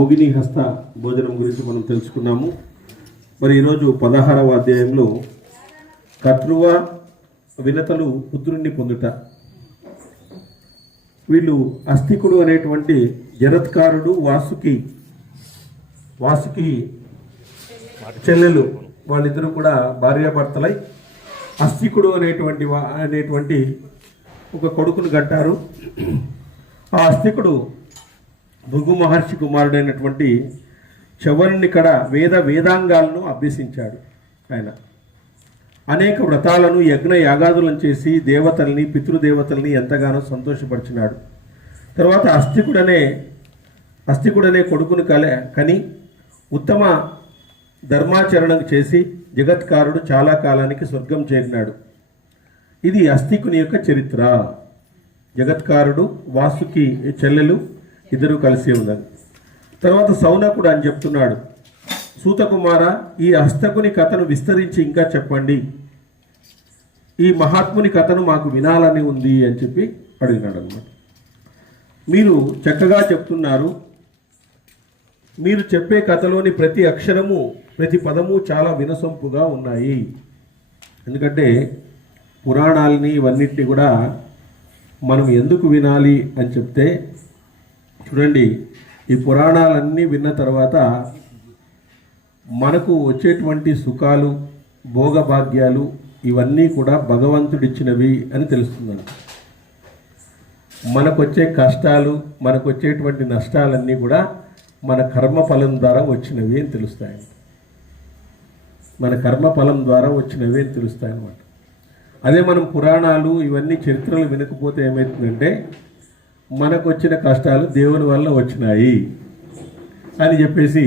మోగిని హస్త భోజనం గురించి మనం తెలుసుకున్నాము. మరి ఈరోజు 16వ అధ్యాయంలో కర్తృవ వినతలు పుత్రుణ్ణి పొందుట. వీళ్ళు అస్తికుడు అనేటువంటి జరత్కారుడు వాసుకి చెల్లెలు వాళ్ళిద్దరూ కూడా భార్యాభర్తలై అస్తికుడు అనేటువంటి ఒక కొడుకును గంటారు. ఆ అస్తికుడు భృగు మహర్షి కుమారుడైనటువంటి చవరునికడ వేదాంగాలను అభ్యసించాడు. ఆయన అనేక వ్రతాలను యజ్ఞ యాగాదులను చేసి దేవతల్ని పితృదేవతల్ని ఎంతగానో సంతోషపరిచినాడు. తర్వాత అస్తికుడనే కొడుకును కని ఉత్తమ ధర్మాచరణం చేసి జగత్కారుడు చాలా కాలానికి స్వర్గం చేరినాడు. ఇది అస్తికుని యొక్క చరిత్ర. జగత్కారుడు వాసుకి చెల్లెలు ఇద్దరు కలిసి ఉన్నారు. తర్వాత సౌనకుడు అని చెప్తున్నాడు, సూతకుమార, ఈ హస్తకుని కథను విస్తరించి ఇంకా చెప్పండి, ఈ మహాత్ముని కథను మాకు వినాలని ఉంది అని చెప్పి అడిగినాడు అన్నమాట. మీరు చక్కగా చెప్తున్నారు, మీరు చెప్పే కథలోని ప్రతి అక్షరము ప్రతి పదము చాలా వినసొంపుగా ఉన్నాయి. ఎందుకంటే పురాణాలని ఇవన్నిటిని కూడా మనం ఎందుకు వినాలి అని చెప్తే, చూడండి, ఈ పురాణాలన్నీ విన్న తర్వాత మనకు వచ్చేటువంటి సుఖాలు భోగభాగ్యాలు ఇవన్నీ కూడా భగవంతుడిచ్చినవి అని తెలుస్తున్నాను. మనకొచ్చే కష్టాలు మనకొచ్చేటువంటి నష్టాలన్నీ కూడా మన కర్మఫలం ద్వారా వచ్చినవి అని తెలుస్తాయి. మన కర్మఫలం ద్వారా వచ్చినవి అని తెలుస్తాయి అన్నమాట. అదే మనం పురాణాలు ఇవన్నీ చరిత్రలు వినకపోతే ఏమవుతుందంటే, మనకు వచ్చిన కష్టాలు దేవుని వల్ల వచ్చినాయి అని చెప్పేసి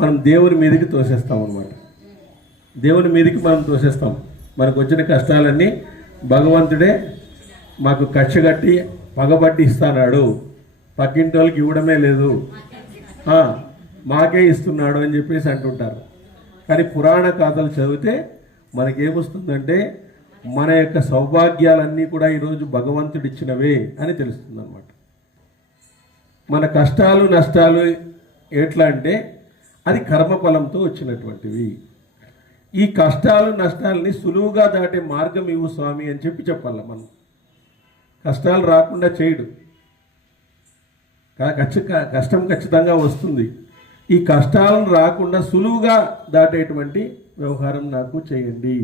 మనం దేవుని మీదకి తోసేస్తాం అన్నమాట. దేవుని మీదకి మనం తోసేస్తాం. మనకు వచ్చిన కష్టాలన్నీ భగవంతుడే మాకు కక్షగట్టి పగబట్టి ఇస్తున్నాడు, పక్కింటి వాళ్ళకి ఇవ్వడమే లేదు, మాకే ఇస్తున్నాడు అని చెప్పేసి అంటుంటారు. కానీ పురాణ కథలు చదివితే మనకేమొస్తుందంటే, మన యొక్క సౌభాగ్యాలన్నీ కూడా ఈరోజు భగవంతుడు ఇచ్చినవే అని తెలుస్తుంది అన్నమాట. మన కష్టాలు నష్టాలు ఎట్లా అంటే అది కర్మఫలంతో వచ్చినటువంటివి. ఈ కష్టాలు నష్టాలని సులువుగా దాటే మార్గం ఇవ్వు స్వామి అని చెప్పాలి. మనం కష్టాలు రాకుండా చేయడు, కష్టం ఖచ్చితంగా వస్తుంది. ఈ కష్టాలను రాకుండా సులువుగా దాటేటువంటి వ్యవహారం నాకు చేయండి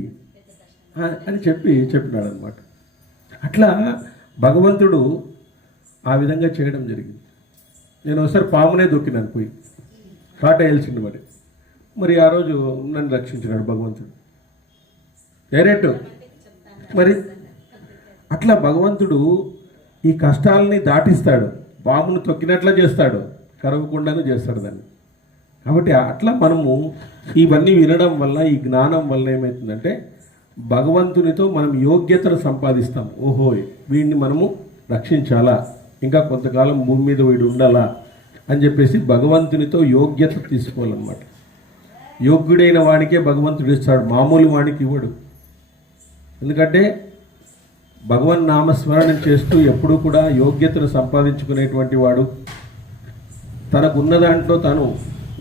అని చెప్పినాడు అనమాట. అట్లా భగవంతుడు ఆ విధంగా చేయడం జరిగింది. నేను ఒకసారి పామునే దొక్కినాను, పోయి కాట వేల్చింది. మరి ఆ రోజు నన్ను రక్షించినాడు భగవంతుడు డైరెక్ట్. మరి అట్లా భగవంతుడు ఈ కష్టాలని దాటిస్తాడు, పామును తొక్కినట్లా చేస్తాడు, కరవకుండాను చేస్తాడు దాన్ని. కాబట్టి అట్లా మనము ఇవన్నీ వినడం వల్ల, ఈ జ్ఞానం వల్ల ఏమవుతుందంటే భగవంతునితో మనం యోగ్యతను సంపాదిస్తాం. ఓహో, వీడిని మనము రక్షించాలా, ఇంకా కొంతకాలం భూమి మీద వీడు ఉండాలా అని చెప్పేసి భగవంతునితో యోగ్యత తీసుకోవాలన్నమాట. యోగ్యుడైన వాడికే భగవంతుడు ఇస్తాడు, మామూలు వాడికి ఇవ్వడు. ఎందుకంటే భగవన్ నామస్మరణం చేస్తూ ఎప్పుడూ కూడా యోగ్యతను సంపాదించుకునేటువంటి వాడు, తనకున్న దాంట్లో తాను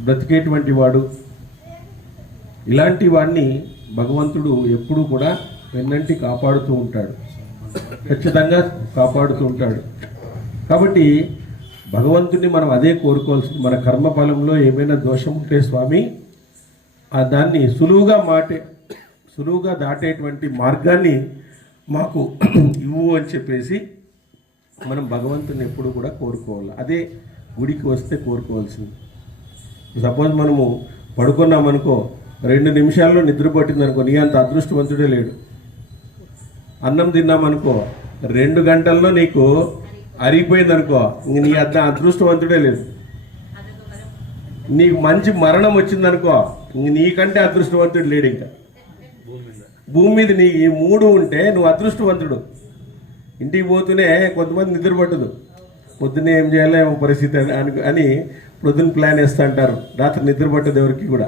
బ్రతికేటువంటి వాడు, ఇలాంటి వాడిని భగవంతుడు ఎప్పుడూ కూడా వెన్నంటి కాపాడుతూ ఉంటాడు, ఖచ్చితంగా కాపాడుతూ ఉంటాడు. కాబట్టి భగవంతుని మనం అదే కోరుకోవాల్సింది. మన కర్మఫలంలో ఏమైనా దోషం ఉంటే స్వామి దాన్ని సులువుగా దాటేటువంటి మార్గాన్ని మాకు ఇవ్వు అని చెప్పేసి మనం భగవంతుని ఎప్పుడు కూడా కోరుకోవాలి. అదే గుడికి వస్తే కోరుకోవాల్సింది. సపోజ్ మనము పడుకున్నామనుకో, 2 నిమిషాల్లో నిద్ర పట్టిందనుకో, నీ అంత అదృష్టవంతుడే లేడు. అన్నం తిన్నామనుకో, 2 గంటల్లో నీకు అరిగిపోయిందనుకో, ఇంక నీ అదృష్టవంతుడే లేదు. నీకు మంచి మరణం వచ్చిందనుకో, ఇంక నీకంటే అదృష్టవంతుడు లేడు. ఇంకా భూమి మీద నీ ఈ 3 ఉంటే నువ్వు అదృష్టవంతుడు. ఇంటికి పోతూనే కొంతమంది నిద్ర పట్టదు, పొద్దున్నే ఏం చేయాలో ఏమో పరిస్థితి అని పొద్దున్న ప్లాన్ వేస్తూ అంటారు. రాత్రి నిద్ర పట్టదు ఎవరికి కూడా.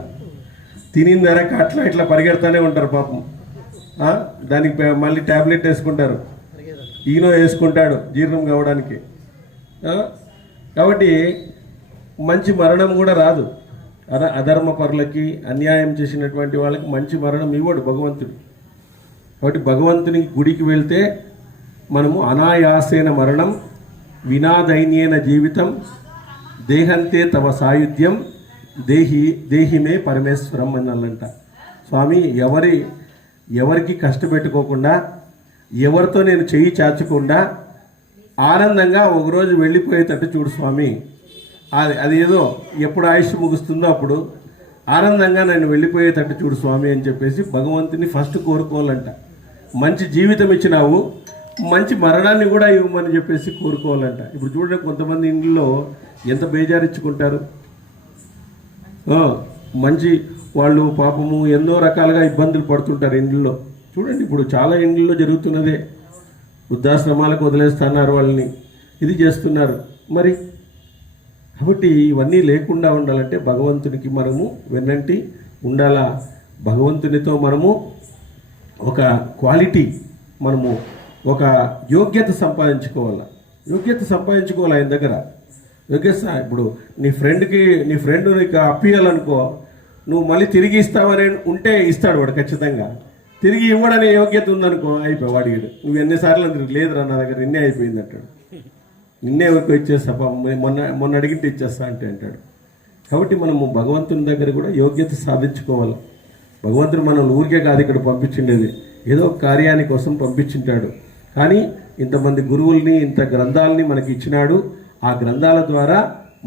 తినిందరక అట్లా ఇట్లా పరిగెడతానే ఉంటారు పాపం. దానికి మళ్ళీ ట్యాబ్లెట్ వేసుకుంటారు, ఈనో వేసుకుంటాడు జీర్ణం కావడానికి. కాబట్టి మంచి మరణం కూడా రాదు. అధర్మపరులకి, అన్యాయం చేసినటువంటి వాళ్ళకి మంచి మరణం ఇవ్వడు భగవంతుడు. కాబట్టి భగవంతుని గుడికి వెళ్తే మనము అనాయాసేన మరణం, వినాదైన్యేన జీవితం, దేహంతే తవ సాయుధ్యం, దేహిమే పరమేశ్వరం అన్నాలంట. స్వామి, ఎవరికి కష్టపెట్టుకోకుండా, ఎవరితో నేను చెయ్యి చాచకుండా ఆనందంగా ఒకరోజు వెళ్ళిపోయేటట్టు చూడు స్వామి. అది ఏదో ఎప్పుడు ఆయుష్ ముగుస్తుందో అప్పుడు ఆనందంగా నేను వెళ్ళిపోయేటట్టు చూడు స్వామి అని చెప్పేసి భగవంతుని ఫస్ట్ కోరుకోవాలంట. మంచి జీవితం ఇచ్చినావు, మంచి మరణాన్ని కూడా ఇవ్వమని చెప్పేసి కోరుకోవాలంట. ఇప్పుడు చూడండి, కొంతమంది ఇంట్లో ఎంత బేజారిచ్చుకుంటారు. మంచి వాళ్ళు పాపము ఎన్నో రకాలుగా ఇబ్బందులు పడుతుంటారు ఇండ్లలో. చూడండి, ఇప్పుడు చాలా ఇండ్లలో జరుగుతున్నదే. వృద్ధాశ్రమాలకు వదిలేస్తున్నారు వాళ్ళని, ఇది చేస్తున్నారు. మరి కాబట్టి ఇవన్నీ లేకుండా ఉండాలంటే భగవంతునికి మనము వెన్నంటి ఉండాలా. భగవంతునితో మనము ఒక క్వాలిటీ, మనము ఒక యోగ్యత సంపాదించుకోవాలి ఆయన దగ్గర. ఇప్పుడు నీ ఫ్రెండ్ నీకు అప్పియాలనుకో, నువ్వు మళ్ళీ తిరిగి ఇస్తావని ఉంటే ఇస్తాడు వాడు ఖచ్చితంగా. తిరిగి ఇవ్వడనే యోగ్యత ఉందనుకో, అయిపోయి వాడికి నువ్వు ఎన్నిసార్లు లేదురా నా దగ్గర నిన్నే అయిపోయింది అంటాడు. నిన్నే ఎవరికి ఇచ్చేస్తా, మొన్న అడిగితే ఇచ్చేస్తా అంటాడు. కాబట్టి మనము భగవంతుని దగ్గర కూడా యోగ్యత సాధించుకోవాలి. భగవంతుడు మనం ఊరికే కాదు ఇక్కడ పంపించిండేది, ఏదో కార్యాని కోసం పంపించింటాడు. కానీ ఇంతమంది గురువుల్ని, ఇంత గ్రంథాలని మనకి ఇచ్చినాడు. ఆ గ్రంథాల ద్వారా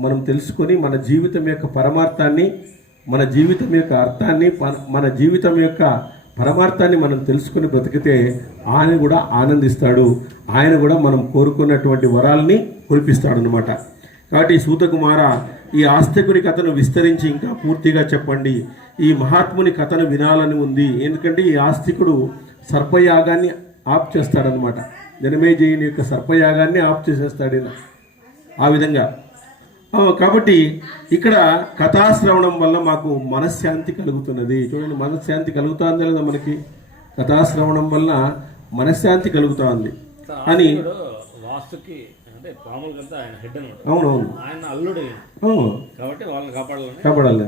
మనం తెలుసుకొని మన జీవితం యొక్క పరమార్థాన్ని, మన జీవితం యొక్క అర్థాన్ని, మన జీవితం యొక్క పరమార్థాన్ని మనం తెలుసుకుని బ్రతికితే ఆయన కూడా ఆనందిస్తాడు. ఆయన కూడా మనం కోరుకున్నటువంటి వరాల్ని కురిపిస్తాడు అనమాట. కాబట్టి సూతకుమార, ఈ ఆస్తికుని కథను విస్తరించి ఇంకా పూర్తిగా చెప్పండి. ఈ మహాత్ముని కథను వినాలని ఉంది. ఎందుకంటే ఈ ఆస్తికుడు సర్పయాగాన్ని ఆప్ చేస్తాడనమాట. జనమేజయుని యొక్క సర్పయాగాన్ని ఆప్ చేసేస్తాడు ఆ విధంగా. కాబట్టి ఇక్కడ కథాశ్రవణం వల్ల మాకు మనశ్శాంతి కలుగుతున్నది. చూడండి, మనశ్శాంతి కలుగుతుంది లేదా మనకి? కథాశ్రవణం వల్ల మనశ్శాంతి కలుగుతుంది అని. అవునవును, కాపాడాలి.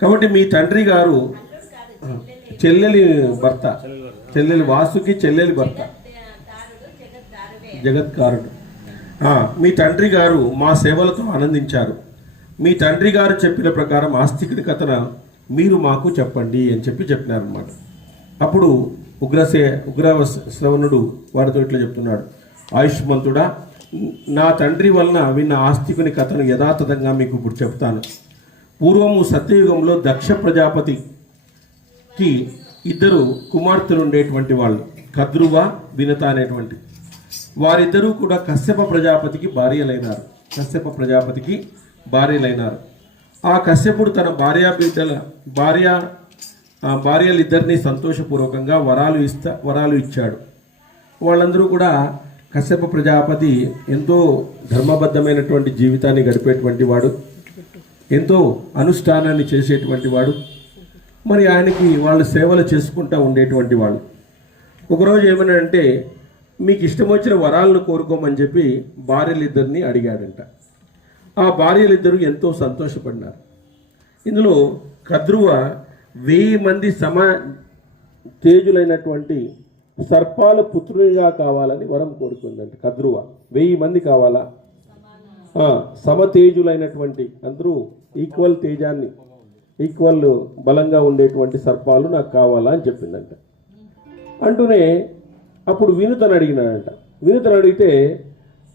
కాబట్టి మీ తండ్రి గారు చెల్లెలి భర్త, వాసుకి చెల్లెలి భర్త జగత్కారుడు. మీ తండ్రి గారు మా సేవలతో ఆనందించారు. మీ తండ్రి గారు చెప్పిన ప్రకారం ఆస్తికుడి కథన మీరు మాకు చెప్పండి అని చెప్పినారన్నమాట. అప్పుడు ఉగ్రశ్రవణుడు వారితో ఇట్లా చెప్తున్నాడు, ఆయుష్మంతుడా, నా తండ్రి వలన విన్న ఆస్తికుని కథను యథాతథంగా మీకు ఇప్పుడు చెప్తాను. పూర్వము సత్యయుగంలో దక్ష ప్రజాపతికి 2 కుమార్తెలు ఉండేటువంటి వాళ్ళు, కద్రువ, వినత అనేటువంటి వారిద్దరూ కూడా కశ్యప ప్రజాపతికి భార్యలైనారు. ఆ కశ్యపుడు తన భార్యలిద్దరినీ సంతోషపూర్వకంగా వరాలు ఇచ్చాడు. వాళ్ళందరూ కూడా, కశ్యప ప్రజాపతి ఎంతో ధర్మబద్ధమైనటువంటి జీవితాన్ని గడిపేటువంటి వాడు, ఎంతో అనుష్ఠానాన్ని చేసేటువంటి వాడు. మరి ఆయనకి వాళ్ళు సేవలు చేసుకుంటూ ఉండేటువంటి వాళ్ళు. ఒకరోజు ఏమన్నాడంటే, మీకు ఇష్టం వచ్చిన వరాలను కోరుకోమని చెప్పి భార్యలిద్దరిని అడిగాడంట. ఆ భార్యలిద్దరూ ఎంతో సంతోషపడినారు. ఇందులో కద్రువ 1000 మంది సమ తేజులైనటువంటి సర్పాల పుత్రునిగా కావాలని వరం కోరుకుందంట. కద్రువ 1000 మంది కావాలా, సమతేజులైనటువంటి, అందరూ ఈక్వల్ బలంగా ఉండేటువంటి సర్పాలు నాకు కావాలా అని చెప్పిందంట. అంటూనే అప్పుడు వినుతను అడిగితే,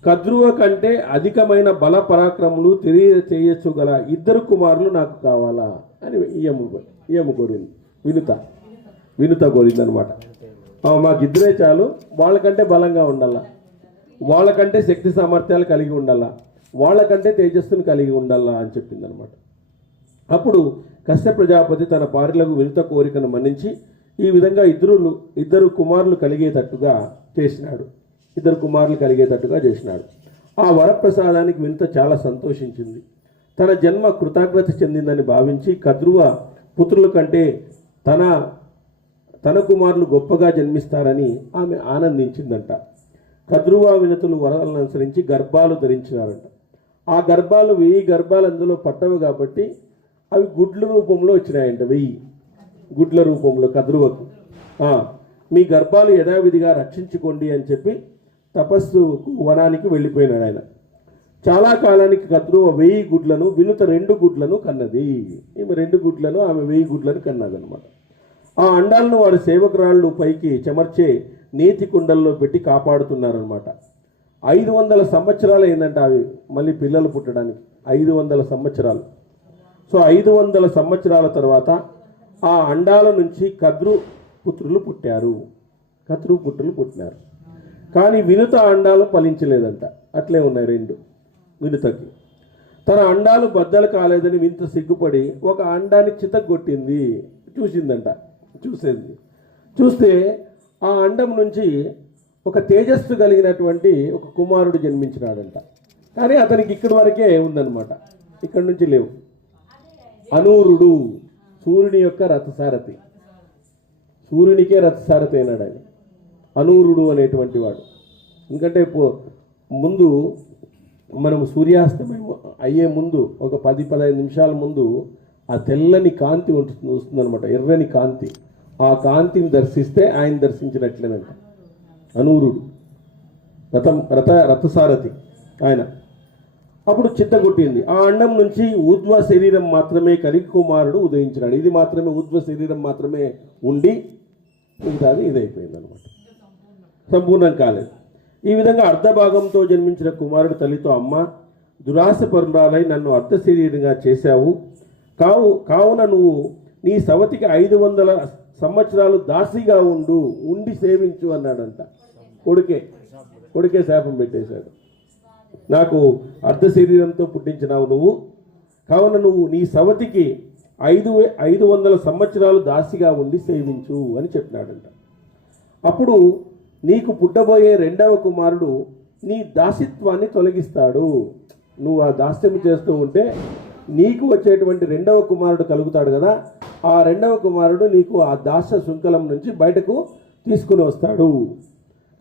కద్రువ కంటే అధికమైన బల పరాక్రములు తెలియచేయచ్చు గల 2 కుమారులు నాకు కావాలా అని ఈయమ్మ కోరింది. వినుత కోరింది అనమాట. మాకు 2 చాలు, వాళ్ళకంటే బలంగా ఉండాలా, వాళ్ళకంటే శక్తి సామర్థ్యాలు కలిగి ఉండాలా, వాళ్ళకంటే తేజస్సును కలిగి ఉండాలా అని చెప్పింది అనమాట. అప్పుడు కశ్యప ప్రజాపతి తన భార్యలకు వినుత కోరికను మన్నించి ఈ విధంగా 2 కుమారులు కలిగేటట్టుగా చేసినాడు. ఆ వరప్రసాదానికి వినుత చాలా సంతోషించింది. తన జన్మ కృతజ్ఞత చెందిందని భావించి కద్రువ పుత్రుల కంటే తన కుమారులు గొప్పగా జన్మిస్తారని ఆమె ఆనందించిందంట. కద్రువ వినతులు వరాలను అనుసరించి గర్భాలు ధరించినారంట. ఆ గర్భాలు 1000 గర్భాలు అందులో పట్టవు కాబట్టి అవి గుడ్ల రూపంలో వచ్చినాయంట. 1000 గుడ్ల రూపంలో కద్రువకు మీ గర్భాలు యథావిధిగా రక్షించుకోండి అని చెప్పి తపస్సుకు వనానికి వెళ్ళిపోయినాడు ఆయన. చాలా కాలానికి కద్రువ 1000 గుడ్లను, వినుత 2 గుడ్లను కన్నది. ఈమె 2 గుడ్లను, ఆమె 1000 గుడ్లను కన్నదనమాట. ఆ అండాలను వాడి సేవకురాళ్ళు పైకి చెమర్చే నేతి కుండల్లో పెట్టి కాపాడుతున్నారనమాట. 500 సంవత్సరాలు అయిందంట అవి మళ్ళీ పిల్లలు పుట్టడానికి. 500 సంవత్సరాలు. సో 500 సంవత్సరాల తర్వాత ఆ అండాల నుంచి కద్రు పుత్రులు పుట్టారు. కానీ వినుత అండాలు ఫలించలేదంట, అట్లే ఉన్నాయి 2. వినుతకి తన అండాలు బద్దలు కాలేదని వింత సిగ్గుపడి ఒక అండాన్ని చితగొట్టింది. చూస్తే ఆ అండం నుంచి ఒక తేజస్సు కలిగినటువంటి ఒక కుమారుడు జన్మించినాడంట. కానీ అతనికి ఇక్కడి వరకే ఉందన్నమాట, ఇక్కడి నుంచి లేవు. అనూరుడు, సూర్యుని యొక్క రథసారథి, సూర్యునికే రథసారథి అయినాడు ఆయన, అనూరుడు అనేటువంటి వాడు. ఎందుకంటే ముందు మనం సూర్యాస్తమయం అయ్యే ముందు ఒక 10-15 నిమిషాల ముందు ఆ తెల్లని కాంతి వస్తుందన్నమాట, ఎర్రని కాంతి. ఆ కాంతిని దర్శిస్తే ఆయన దర్శించినట్లేనంట. అనూరుడు రథసారథి ఆయన. అప్పుడు చిత్తగొట్టింది. ఆ అండం నుంచి ఊర్ధ్వ శరీరం మాత్రమే కలిగి కుమారుడు ఉదయించినాడు. ఇది మాత్రమే ఊర్ధ్వ శరీరం మాత్రమే ఉండి మిగతాది ఇదైపోయింది అనమాట, సంపూర్ణం కాలేదు. ఈ విధంగా అర్ధభాగంతో జన్మించిన కుమారుడు తల్లితో, అమ్మ దురాశ పరురాలై నన్ను అర్ధ శరీరంగా చేశావు, కావున నువ్వు నీ సవతికి 500 సంవత్సరాలు దాసిగా ఉండి సేవించు అన్నాడంట. కొడుకే శాపం పెట్టేశాడు. నాకు అర్ధ శరీరంతో పుట్టించినావు నువ్వు, కావున నువ్వు నీ సవతికి 500 సంవత్సరాలు దాసిగా ఉండి సేవించు అని చెప్పినాడంట. అప్పుడు నీకు పుట్టబోయే 2వ కుమారుడు నీ దాసిత్వాన్ని తొలగిస్తాడు. నువ్వు ఆ దాస్యం చేస్తూ ఉంటే నీకు వచ్చేటువంటి 2వ కుమారుడు కలుగుతాడు కదా, ఆ 2వ కుమారుడు నీకు ఆ దాస శృంఖలం నుంచి బయటకు తీసుకుని వస్తాడు.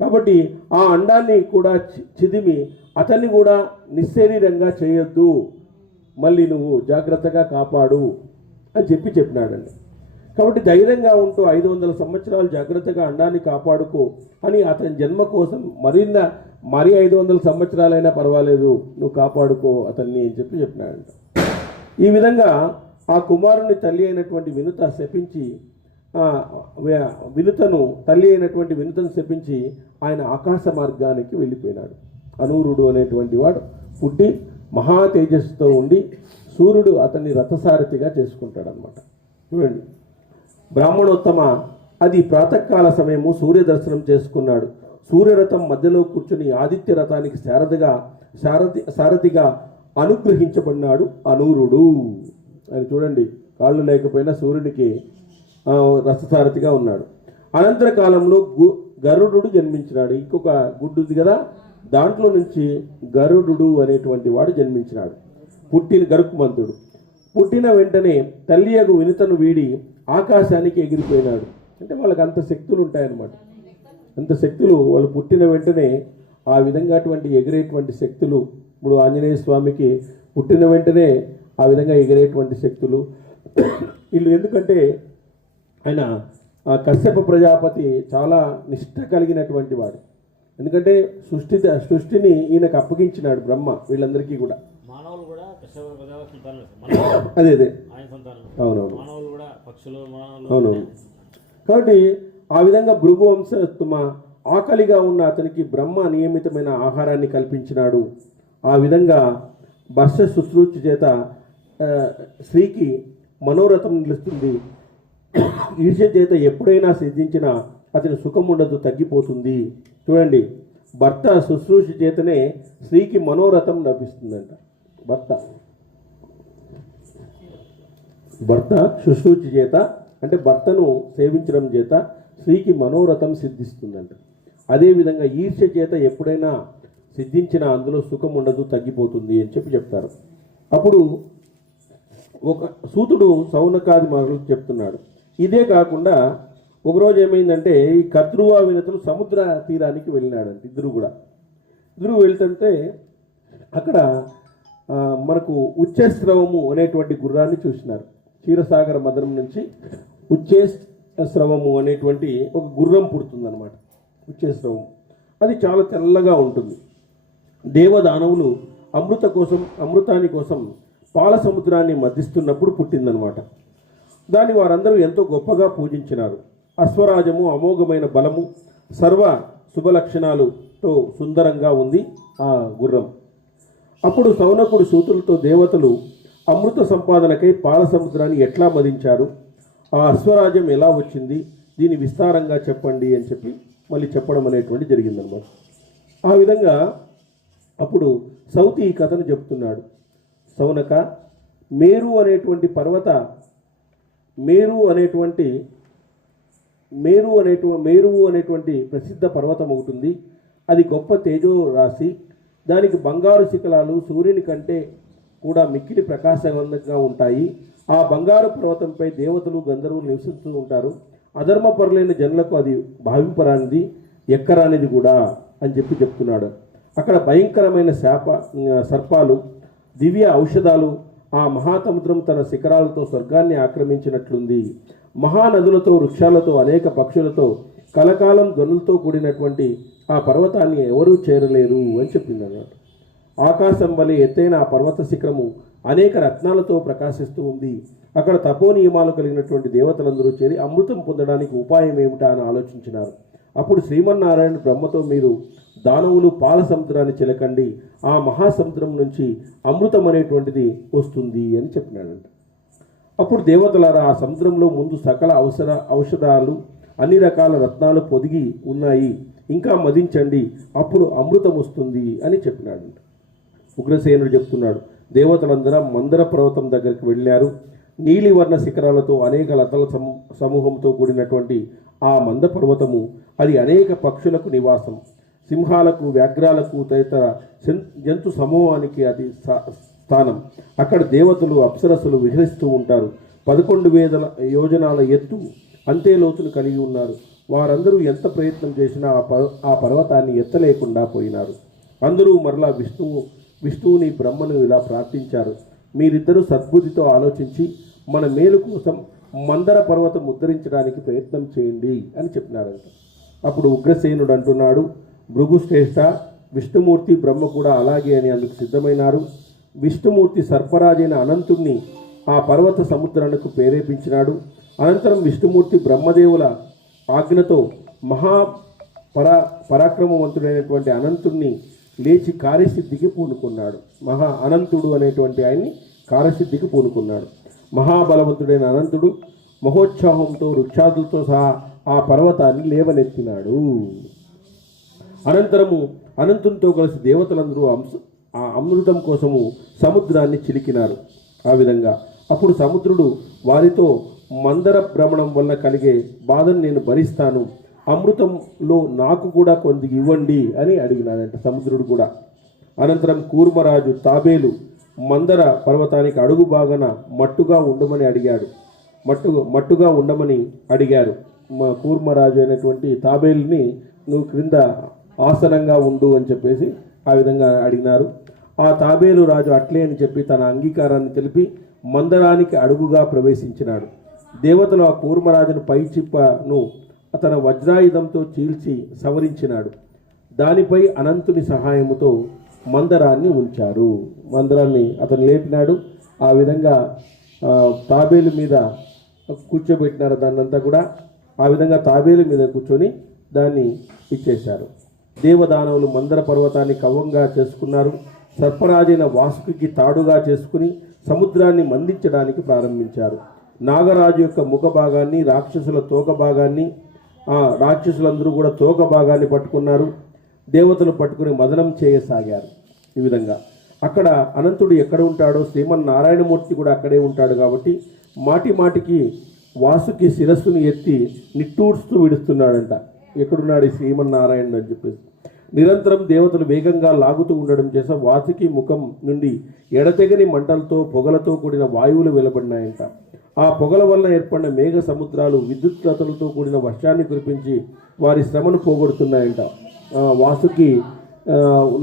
కాబట్టి ఆ అండాన్ని కూడా చిదిమి అతన్ని కూడా నిశ్శరీరంగా చేయొద్దు, మళ్ళీ నువ్వు జాగ్రత్తగా కాపాడు అని చెప్పినాడండి. కాబట్టి ధైర్యంగా ఉంటూ 500 సంవత్సరాలు జాగ్రత్తగా అండాన్ని కాపాడుకో అని అతని జన్మ కోసం మరి 500 సంవత్సరాలైనా పర్వాలేదు, నువ్వు కాపాడుకో అతన్ని అని చెప్పినాడంట. ఈ విధంగా ఆ కుమారుని తల్లి అయినటువంటి వినుతను శపించి ఆయన ఆకాశ మార్గానికి వెళ్ళిపోయినాడు. అనూరుడు అనేటువంటి వాడు పుట్టి మహా తేజస్సుతో ఉండి సూర్యుడు అతన్ని రథసారథిగా చేసుకుంటాడనమాట. చూడండి, బ్రాహ్మణోత్తమ అది ప్రాతకాల సమయము సూర్య దర్శనం చేసుకున్నాడు. సూర్యరథం మధ్యలో కూర్చుని ఆదిత్య రథానికి సారథిగా అనుగ్రహించబడినాడు అనూరుడు అని. చూడండి, కాళ్ళు లేకపోయినా సూర్యుడికి రథసారథిగా ఉన్నాడు. అనంతర కాలంలో గరుడు జన్మించినాడు. ఇంకొక గుడ్డుది కదా, దాంట్లో నుంచి గరుడు అనేటువంటి వాడు జన్మించినాడు. గరుకుమంతుడు పుట్టిన వెంటనే తల్లియగు వినుతను వీడి ఆకాశానికి ఎగిరిపోయినాడు. అంటే వాళ్ళకి అంత శక్తులు ఉంటాయన్నమాట, అంత శక్తులు వాళ్ళు పుట్టిన వెంటనే ఆ విధంగా ఎగిరేటువంటి శక్తులు. ఇప్పుడు ఆంజనేయ స్వామికి పుట్టిన వెంటనే ఆ విధంగా ఎగిరేటువంటి శక్తులు వీళ్ళు. ఎందుకంటే ఆయన కశ్యప ప్రజాపతి చాలా నిష్ఠ కలిగినటువంటి వాడు. ఎందుకంటే సృష్టిని ఈయనకు అప్పగించినాడు బ్రహ్మ, వీళ్ళందరికీ కూడా. అదే అవునవును. అవునవును. కాబట్టి ఆ విధంగా భృగు వంశోత్తమ ఆకలిగా ఉన్న అతనికి బ్రహ్మ నియమితమైన ఆహారాన్ని కల్పించినాడు. ఆ విధంగా భర్ష శుశ్రూష చేత స్త్రీకి మనోరథం నిలుస్తుంది. ఈర్ష్య చేత ఎప్పుడైనా సిద్ధించినా అతని సుఖం ఉండదు, తగ్గిపోతుంది. చూడండి, భర్త శుశ్రూష చేతనే స్త్రీకి మనోరథం లభిస్తుందంట. భర్త శుశ్రూష చేత అంటే భర్తను సేవించడం చేత స్త్రీకి మనోరథం సిద్ధిస్తుందంట. అదేవిధంగా ఈర్ష్య చేత ఎప్పుడైనా సిద్ధించినా అందులో సుఖం ఉండదు, తగ్గిపోతుంది అని చెప్తారు. అప్పుడు ఒక సూతుడు సౌనకాది మహర్షులకు చెప్తున్నాడు. ఇదే కాకుండా ఒకరోజు ఏమైందంటే ఈ కద్రువ వినతులు సముద్ర తీరానికి వెళ్ళినాడంటే ఇద్దరు వెళ్తుంటే అక్కడ మనకు ఉచ్చేస్రవము అనేటువంటి గుర్రాన్ని చూసినారు. క్షీరసాగర మదనం నుంచి ఉచ్చేస్రవము అనేటువంటి ఒక గుర్రం పుడుతుందన్నమాట. ఉచ్చేస్రవము అది చాలా తెల్లగా ఉంటుంది. దేవదానవులు అమృతాని కోసం పాల సముద్రాన్ని మధ్యస్తున్నప్పుడు పుట్టిందనమాట. దాన్ని వారందరూ ఎంతో గొప్పగా పూజించినారు. అశ్వరాజము అమోఘమైన బలము, సర్వ శుభలక్షణాలతో సుందరంగా ఉంది ఆ గుర్రం. అప్పుడు సౌనకుడు సూతులతో దేవతలు అమృత సంపాదనకై పాల సముద్రాన్ని ఎట్లా మదించారు, ఆ అశ్వరాజ్యం ఎలా వచ్చింది, దీని విస్తారంగా చెప్పండి అని చెప్పి మళ్ళీ చెప్పడం అనేటువంటి జరిగిందనమాట. ఆ విధంగా అప్పుడు సౌతి ఈ కథను చెప్తున్నాడు. సౌనక, మేరు అనేటువంటి ప్రసిద్ధ పర్వతం ఒకటి ఉంది. అది గొప్ప తేజో రాశి. దానికి బంగారు శిఖలాలు సూర్యుని కంటే కూడా మిక్కిలి ప్రకాశవంతంగా ఉంటాయి. ఆ బంగారు పర్వతంపై దేవతలు గంధర్వులు నివసిస్తూ ఉంటారు. అధర్మపరులైన జనులకు అది భావింపరానిది, ఎక్కరానిది కూడా అని చెప్తున్నాడు. అక్కడ భయంకరమైన సర్పాలు, దివ్య ఔషధాలు, ఆ మహాసముద్రం తన శిఖరాలతో స్వర్గాన్ని ఆక్రమించినట్లుంది. మహానదులతో, వృక్షాలతో, అనేక పక్షులతో, కలకాలం ధ్వనులతో కూడినటువంటి ఆ పర్వతాన్ని ఎవరూ చేరలేరు అని చెప్పింది అన్నమాట. ఆకాశం వలె ఎత్తైన ఆ పర్వత శిఖరము అనేక రత్నాలతో ప్రకాశిస్తూ ఉంది. అక్కడ తపో నియమాలు కలిగినటువంటి దేవతలందరూ చేరి అమృతం పొందడానికి ఉపాయం ఏమిటా అని ఆలోచించినారు. అప్పుడు శ్రీమన్నారాయణ బ్రహ్మతో, మీరు దానవులు పాల సముద్రాన్ని చిలకండి, ఆ మహాసముద్రం నుంచి అమృతం అనేటువంటిది వస్తుంది అని చెప్పినాడంట. అప్పుడు దేవతలారా, ఆ సముద్రంలో ముందు సకల ఔషధాలు, అన్ని రకాల రత్నాలు పొదిగి ఉన్నాయి, ఇంకా మదించండి, అప్పుడు అమృతం వస్తుంది అని చెప్పినాడంట. ఉగ్రసేనుడు చెప్తున్నాడు, దేవతలందరూ మందర పర్వతం దగ్గరికి వెళ్ళారు. నీలివర్ణ శిఖరాలతో అనేక లతల సమూహంతో కూడినటువంటి ఆ మంద పర్వతము, అది అనేక పక్షులకు నివాసం, సింహాలకు, వ్యాఘ్రాలకు, తదితర జంతు సమూహానికి అది స్థానం. అక్కడ దేవతలు, అప్సరస్సులు విహరిస్తూ ఉంటారు. 11,000 యోజనాల ఎత్తు, అంతే లోతును కలిగి ఉన్నారు. వారందరూ ఎంత ప్రయత్నం చేసినా ఆ పర్వతాన్ని ఎత్తలేకుండా పోయినారు. అందరూ మరలా విష్ణువుని, బ్రహ్మను ఇలా ప్రార్థించారు, మీరిద్దరూ సద్బుద్ధితో ఆలోచించి మన మేలు కోసం మందర పర్వతం ఉద్ధరించడానికి ప్రయత్నం చేయండి అని చెప్పినారంట. అప్పుడు ఉగ్రసేనుడు అంటున్నాడు, భృగుశ్రేష్ఠ, విష్ణుమూర్తి, బ్రహ్మ కూడా అలాగే అని అందుకు సిద్ధమైనారు. విష్ణుమూర్తి సర్పరాజైన అనంతుణ్ణి ఆ పర్వత సముద్రానికి ప్రేరేపించినాడు. అనంతరం విష్ణుమూర్తి బ్రహ్మదేవుల ఆజ్ఞతో పరాక్రమవంతుడైనటువంటి అనంతుణ్ణి లేచి కార్యసిద్ధికి పూనుకున్నాడు. అనంతుడు అనేటువంటి ఆయన్ని కార్యసిద్ధికి పూనుకున్నాడు. మహాబలవంతుడైన అనంతుడు మహోత్సాహంతో, వృక్షాదులతో సహా ఆ పర్వతాన్ని లేవనెత్తినాడు. అనంతరము అనంతునితో కలిసి దేవతలందరూ ఆ అమృతం కోసము సముద్రాన్ని చిలికినారు. ఆ విధంగా అప్పుడు సముద్రుడు వారితో, మందర భ్రమణం వల్ల కలిగే బాధను నేను భరిస్తాను, అమృతంలో నాకు కూడా కొంత ఇవ్వండి అని అడిగినాడంట సముద్రుడు కూడా. అనంతరం కూర్మరాజు తాబేలు మందర పర్వతానికి అడుగు బాగన మట్టుగా ఉండమని అడిగారు. మా కూర్మరాజు అయినటువంటి తాబేలుని, నువ్వు క్రింద ఆసనంగా ఉండు అని చెప్పేసి ఆ విధంగా అడిగినారు. ఆ తాబేలు రాజు అట్లే అని చెప్పి తన అంగీకారాన్ని తెలిపి మందరానికి అడుగుగా ప్రవేశించినాడు. దేవతలు ఆ కూర్మరాజును పై చిప్పను తన వజ్రాయుధంతో చీల్చి సవరించినాడు. దానిపై అనంతుని సహాయముతో మందరాన్ని ఉంచారు. మందరాన్ని అతను లేపినాడు. ఆ విధంగా తాబేలు మీద కూర్చోబెట్టినారు దాన్నంతా కూడా. ఆ విధంగా తాబేలు మీద కూర్చొని దాన్ని ఇచ్చేశారు. దేవదానవులు మందర పర్వతాన్ని కవ్వంగా చేసుకున్నారు. సర్పరాజైన వాసుకి తాడుగా చేసుకుని సముద్రాన్ని మందించడానికి ప్రారంభించారు. నాగరాజు యొక్క ముఖ భాగాన్ని, రాక్షసుల తోక భాగాన్ని, రాక్షసులందరూ కూడా తోక భాగాన్ని పట్టుకున్నారు. దేవతలు పట్టుకుని మదనం చేయసాగారు. ఈ విధంగా అక్కడ అనంతుడు ఎక్కడ ఉంటాడో శ్రీమన్నారాయణమూర్తి కూడా అక్కడే ఉంటాడు కాబట్టి మాటి మాటికి వాసుకి శిరస్సును ఎత్తి నిట్టూర్స్తూ విడుస్తున్నాడంట. ఎక్కడున్నాడు ఈ శ్రీమన్నారాయణుడు అని చెప్పేసి. నిరంతరం దేవతలు వేగంగా లాగుతూ ఉండడం చేత వాసుకి ముఖం నుండి ఎడతెగని మంటలతో, పొగలతో కూడిన వాయువులు వెలువడినాయంట. ఆ పొగల వలన ఏర్పడిన మేఘ సముద్రాలు విద్యుత్లతలతో కూడిన వర్షాన్ని కురిపించి వారి శ్రమను పోగొడుతున్నాయంట. వాసుకి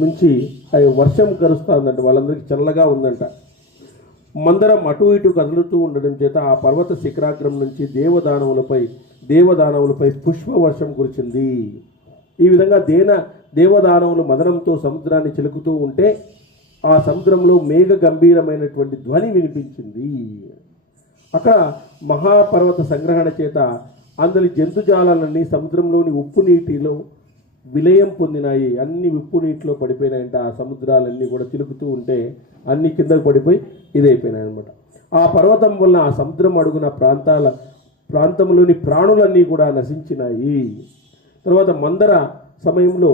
నుంచి వర్షం కరుస్తుందంట, వాళ్ళందరికీ చల్లగా ఉందంట. మందరం అటు ఇటు కదులుతూ ఉండడం చేత ఆ పర్వత శిఖరాగ్రం నుంచి దేవదానవులపై పుష్పవర్షం కురిచింది. ఈ విధంగా దేవదానవులు మదనంతో సముద్రాన్ని చిలుకుతూ ఉంటే ఆ సముద్రంలో మేఘ గంభీరమైనటువంటి ధ్వని వినిపించింది. అక్కడ మహాపర్వత సంగ్రహణ చేత అందరి జంతుజాలాలన్నీ సముద్రంలోని ఉప్పు నీటిలో విలయం పొందినాయి. అన్ని ఉప్పు నీటిలో పడిపోయినాయంట. ఆ సముద్రాలన్నీ కూడా తిరుగుతూ ఉంటే అన్ని కిందకు పడిపోయి ఇదైపోయినాయి అనమాట. ఆ పర్వతం వల్ల ఆ సముద్రం అడుగున ప్రాంతంలోని ప్రాణులన్నీ కూడా నశించినాయి. తర్వాత మందర సమయంలో